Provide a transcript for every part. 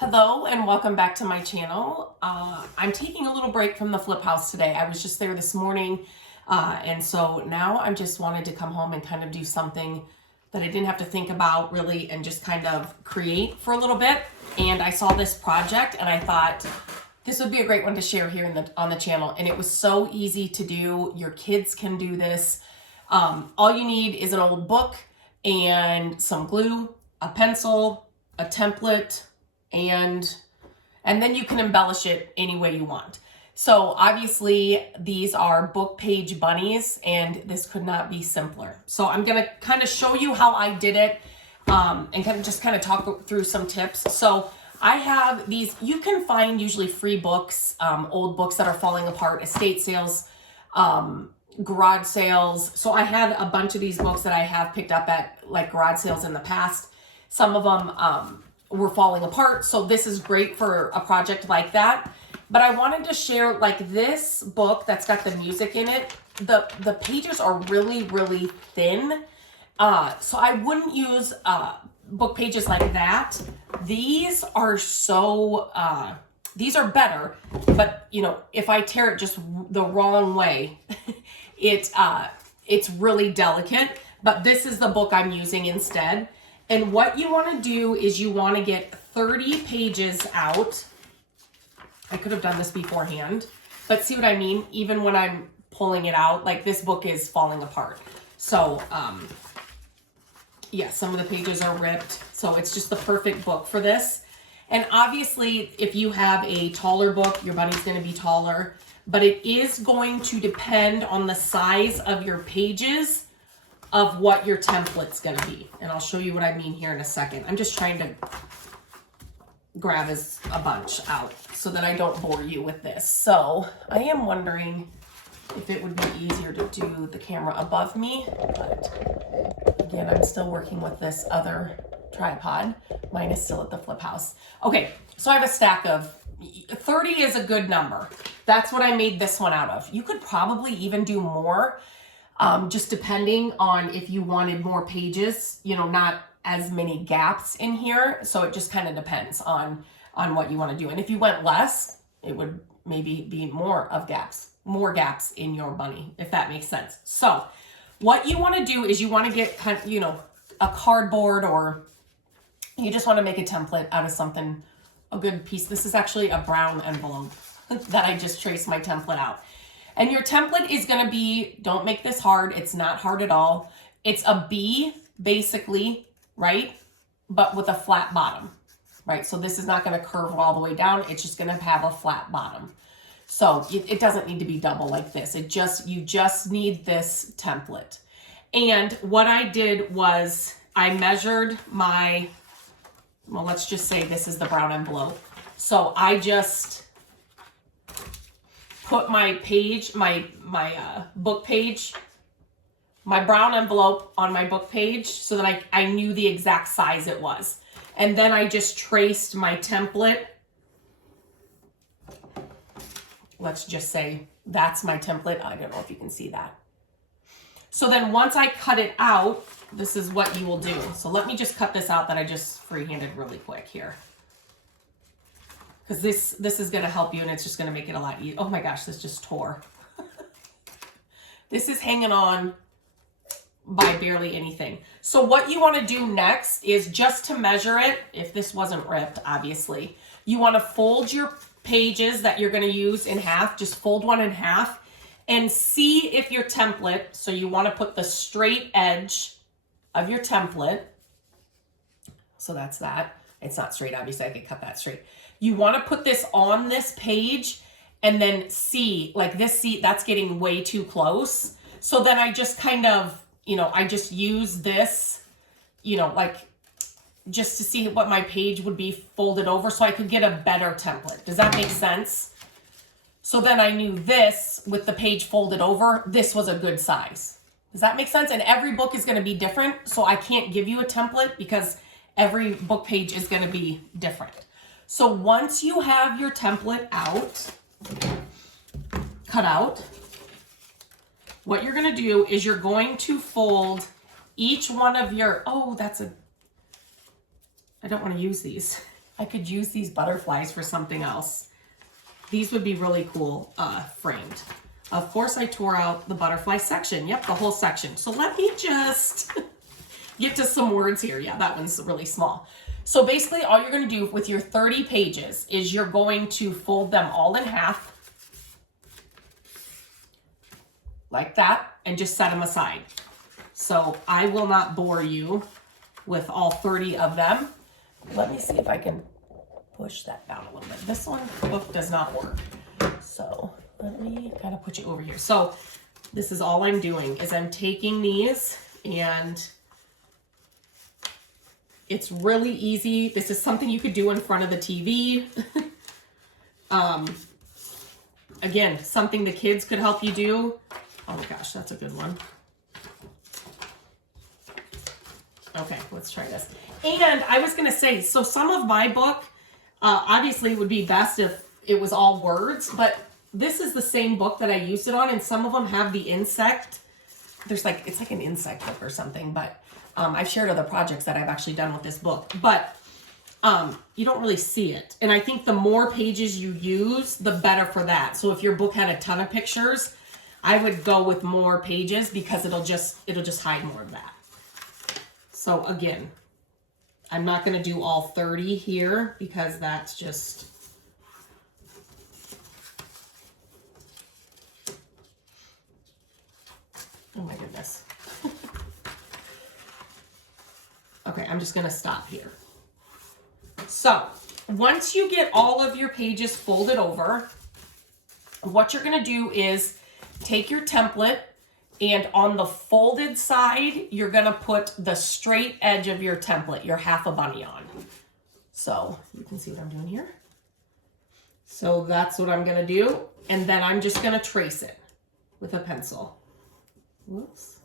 Hello and welcome back to my channel. I'm taking a little break from the flip house today. I was just there this morning and so now I just wanted to come home and kind of do something that I didn't have to think about really and just kind of create for a little bit. And I saw this project and I thought this would be a great one to share here on the channel. And it was so easy to do. Your kids can do this. All you need is an old book and some glue, a pencil, a template, and then you can embellish it any way you want. So obviously these are Book Page Bunnies and this could not be simpler. So I'm gonna kind of show you how I did it and kind of talk through some tips. So I have these, you can find usually free books, old books that are falling apart, estate sales, garage sales. So I had a bunch of these books that I have picked up at like garage sales in the past. Some of them were falling apart. So this is great for a project like that. But I wanted to share like this book that's got the music in it. The pages are really, really thin. So I wouldn't use book pages like that. These are so, these are better, but you know, if I tear it just the wrong way, it's really delicate, but this is the book I'm using instead. And what you want to do is you want to get 30 pages out. I could have done this beforehand, but see what I mean? Even when I'm pulling it out, like this book is falling apart. So, yeah, some of the pages are ripped. So it's just the perfect book for this. And obviously, if you have a taller book, your bunny's going to be taller, but it is going to depend on the size of your pages of what your template's going to be. And I'll show you what I mean here in a second. I'm just trying to grab a bunch out so that I don't bore you with this. So I am wondering if it would be easier to do the camera above me, but again, I'm still working with this other tripod. Mine is still at the flip house. Okay, so I have a stack of 30 is a good number. That's what I made this one out of. You could probably even do more. Just depending on if you wanted more pages, you know, not as many gaps in here. So it just kind of depends on what you want to do. And if you went less, it would maybe be more gaps in your bunny, if that makes sense. So what you want to do is you want to get kind of, you know, a cardboard, or you just want to make a template out of something, a good piece. This is actually a brown envelope that I just traced my template out. And your template is going to be, don't make this hard. It's not hard at all. It's a B basically, right? But with a flat bottom, right? So this is not going to curve all the way down. It's just going to have a flat bottom. So it doesn't need to be double like this. You just need this template. And what I did was I measured my, well, let's just say this is the brown envelope. So I just put my page, my book page, my brown envelope on my book page so that I knew the exact size it was. And then I just traced my template. Let's just say that's my template. I don't know if you can see that. So then once I cut it out, this is what you will do. So let me just cut this out that I just freehanded really quick here. Because this is going to help you and it's just going to make it a lot easier. Oh my gosh, this just tore. This is hanging on by barely anything. So what you want to do next is just to measure it, if this wasn't ripped, obviously, you want to fold your pages that you're going to use in half. Just fold one in half and see if your template, so you want to put the straight edge of your template. So that's that. It's not straight, obviously I could cut that straight. You want to put this on this page and then see, like this, see, that's getting way too close. So then I just kind of, you know, I just use this, you know, like just to see what my page would be folded over so I could get a better template. Does that make sense? So then I knew this with the page folded over, this was a good size. Does that make sense? And every book is going to be different. So I can't give you a template because every book page is going to be different. So once you have your template out, cut out, what you're going to do is you're going to fold each one of your, oh, I don't want to use these. I could use these butterflies for something else. These would be really cool framed. Of course, I tore out the butterfly section. Yep, the whole section. So let me just get to some words here. Yeah, that one's really small. So basically, all you're going to do with your 30 pages is you're going to fold them all in half, like that, and just set them aside. So I will not bore you with all 30 of them. Let me see if I can push that down a little bit. This book does not work. So let me kind of put you over here. So this is all I'm doing is I'm taking these, and it's really easy. This is something you could do in front of the TV. Again, something the kids could help you do. Oh my gosh, that's a good one. Okay, let's try this. And I was gonna say, so some of my book, obviously it would be best if it was all words, but this is the same book that I used it on, and some of them have the insect. It's like an insect book or something, but I've shared other projects that I've actually done with this book, but you don't really see it. And I think the more pages you use, the better for that. So if your book had a ton of pictures, I would go with more pages because it'll just hide more of that. So again, I'm not going to do all 30 here because that's just... Oh my goodness. Okay, I'm just going to stop here. So once you get all of your pages folded over, what you're going to do is take your template, and on the folded side, you're going to put the straight edge of your template, your half a bunny on. So you can see what I'm doing here. So that's what I'm going to do. And then I'm just going to trace it with a pencil. Whoops.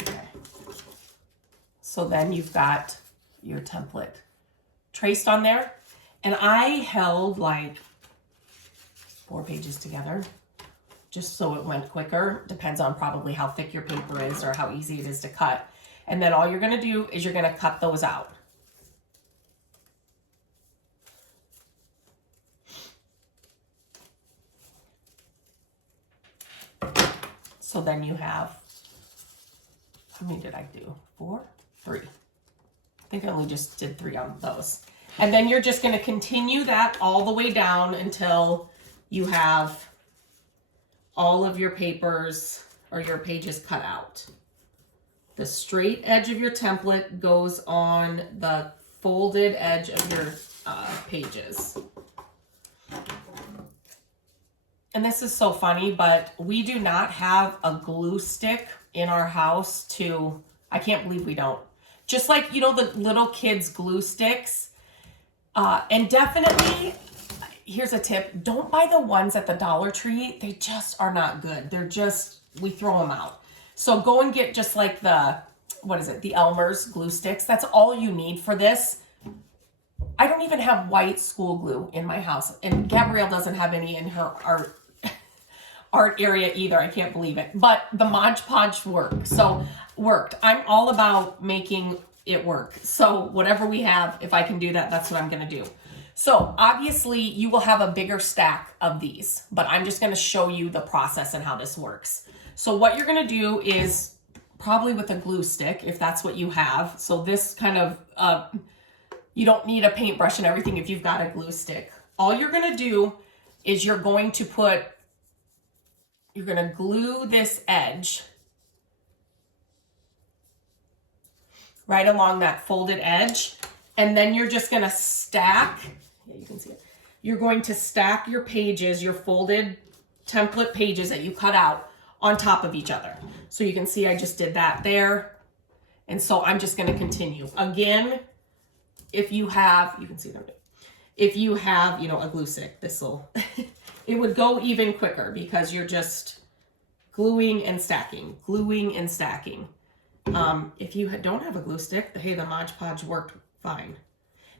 Okay. So then you've got your template traced on there. And I held like 4 pages together just so it went quicker. Depends on probably how thick your paper is or how easy it is to cut. And then all you're going to do is you're going to cut those out. So then you have, how many did I do? 4? 3. I think I only just did 3 on those. And then you're just going to continue that all the way down until you have all of your papers or your pages cut out. The straight edge of your template goes on the folded edge of your pages. And this is so funny, but we do not have a glue stick in our house to, I can't believe we don't. Just like, you know, the little kids glue sticks. And definitely, here's a tip, don't buy the ones at the Dollar Tree. They just are not good. They're just, we throw them out. So go and get just like the, what is it? The Elmer's glue sticks. That's all you need for this. I don't even have white school glue in my house. And Gabrielle doesn't have any in her art area either. I can't believe it. But the Mod Podge worked. I'm all about making it work. So whatever we have, if I can do that, that's what I'm going to do. So obviously you will have a bigger stack of these, but I'm just going to show you the process and how this works. So what you're going to do is probably with a glue stick, if that's what you have. So this kind of, you don't need a paintbrush and everything if you've got a glue stick. All you're going to do is you're going to glue this edge right along that folded edge. And then you're just going to stack, yeah, you can see it. You're going to stack your pages, your folded template pages that you cut out on top of each other. So you can see I just did that there. And so I'm just going to continue. Again, if you have, you can see them. If you have, you know, a glue stick, this'll, it would go even quicker because you're just gluing and stacking, gluing and stacking. If you don't have a glue stick, hey, the Mod Podge worked fine.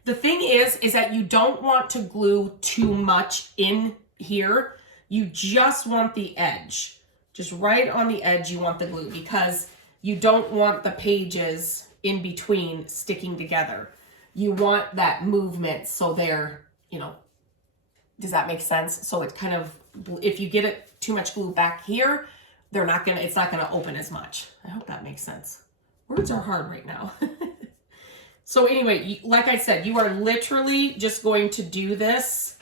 The thing is that you don't want to glue too much in here. You just want the edge. Just right on the edge, you want the glue because you don't want the pages in between sticking together. You want that movement so they're, you know, does that make sense? So it kind of, if you get it too much glue back here, it's not gonna open as much. I hope that makes sense. Words are hard right now. So anyway, like I said, you are literally just going to do this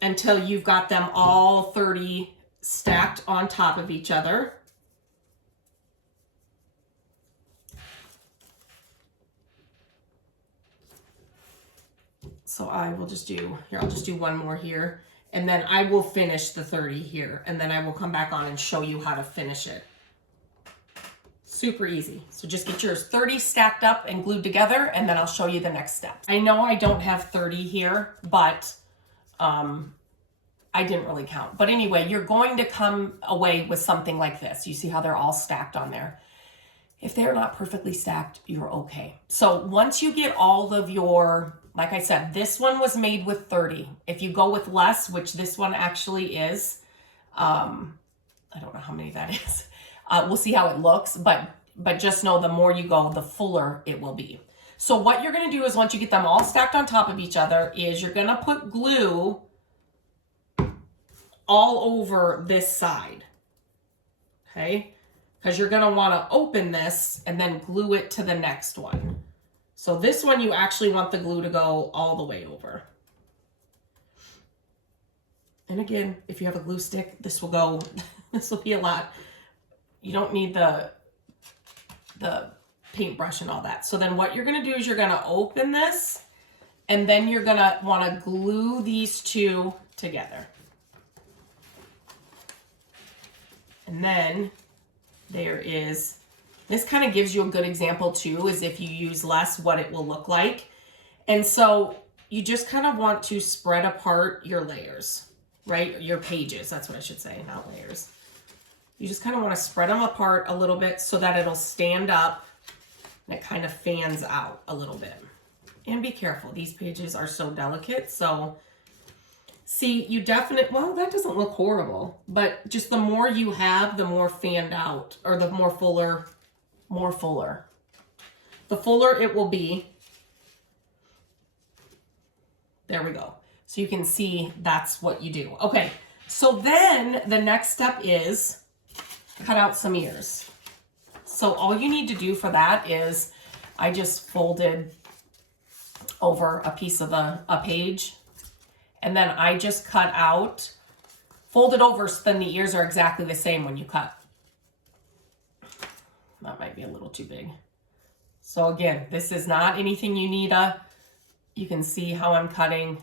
until you've got them all 30 stacked on top of each other. So I will just do, here, I'll just do one more here, and then I will finish the 30 here, and then I will come back on and show you how to finish it. Super easy. So just get yours 30 stacked up and glued together, and then I'll show you the next steps. I know I don't have 30 here, but I didn't really count. But anyway, you're going to come away with something like this. You see how they're all stacked on there. If they're not perfectly stacked, you're okay. So once you get all of your, like I said, this one was made with 30. If you go with less, which this one actually is, I don't know how many that is. We'll see how it looks, but just know the more you go, the fuller it will be. So what you're gonna do is once you get them all stacked on top of each other is you're gonna put glue all over this side, okay? Because you're gonna wanna open this and then glue it to the next one. So this one, you actually want the glue to go all the way over. And again, if you have a glue stick, this will go, this will be a lot. You don't need the paintbrush and all that. So then what you're gonna do is you're gonna open this, and then you're gonna wanna glue these two together. And then there is, this kind of gives you a good example too, is if you use less, what it will look like. And so you just kind of want to spread apart your layers, right? Your pages, that's what I should say, not layers. You just kind of want to spread them apart a little bit so that it'll stand up and it kind of fans out a little bit. And be careful, these pages are so delicate. So see, you definitely, well, that doesn't look horrible, but just the more you have, the more fanned out, or the more fuller. The fuller it will be. There we go. So you can see that's what you do. Okay, so then the next step is cut out some ears. So all you need to do for that is, I just folded over a piece of a page, and then I just cut out, folded over so then the ears are exactly the same when you cut. That might be a little too big. So again, this is not anything you need you can see how I'm cutting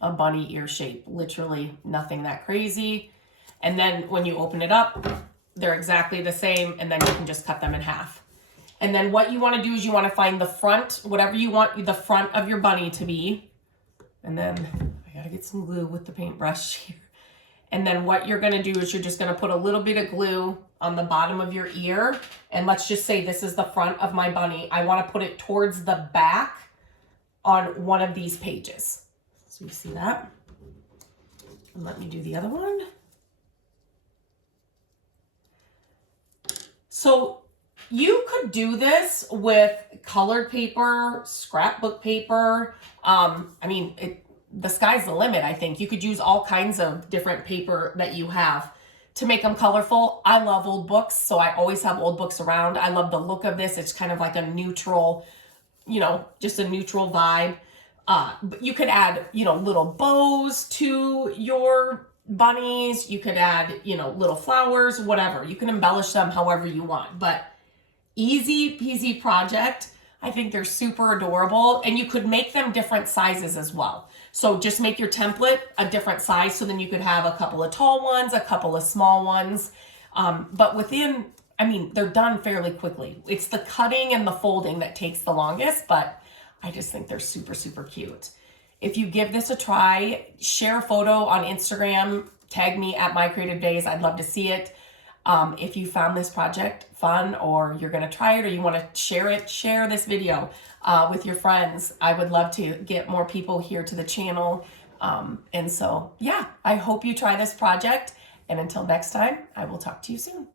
a bunny ear shape, literally nothing that crazy. And then when you open it up, they're exactly the same, and then you can just cut them in half. And then what you want to do is you want to find the front, whatever you want the front of your bunny to be. And then I gotta get some glue with the paintbrush here. And then what you're gonna do is you're just gonna put a little bit of glue on the bottom of your ear. And let's just say this is the front of my bunny. I want to put it towards the back on one of these pages. So you see that? And let me do the other one. So you could do this with colored paper, scrapbook paper. I mean, the sky's the limit, I think. You could use all kinds of different paper that you have to make them colorful. I love old books, so I always have old books around. I love the look of this. It's kind of like a neutral, you know, just a neutral vibe. But you could add, you know, little bows to your bunnies. You could add, you know, little flowers, whatever. You can embellish them however you want, but easy peasy project. I think they're super adorable, and you could make them different sizes as well. So just make your template a different size, so then you could have a couple of tall ones, a couple of small ones. But within, I mean, they're done fairly quickly. It's the cutting and the folding that takes the longest, but I just think they're super, super cute. If you give this a try, share a photo on Instagram, tag me at My Creative Days. I'd love to see it. If you found this project fun, or you're going to try it, or you want to share it, share this video with your friends. I would love to get more people here to the channel. And so, yeah, I hope you try this project. And until next time, I will talk to you soon.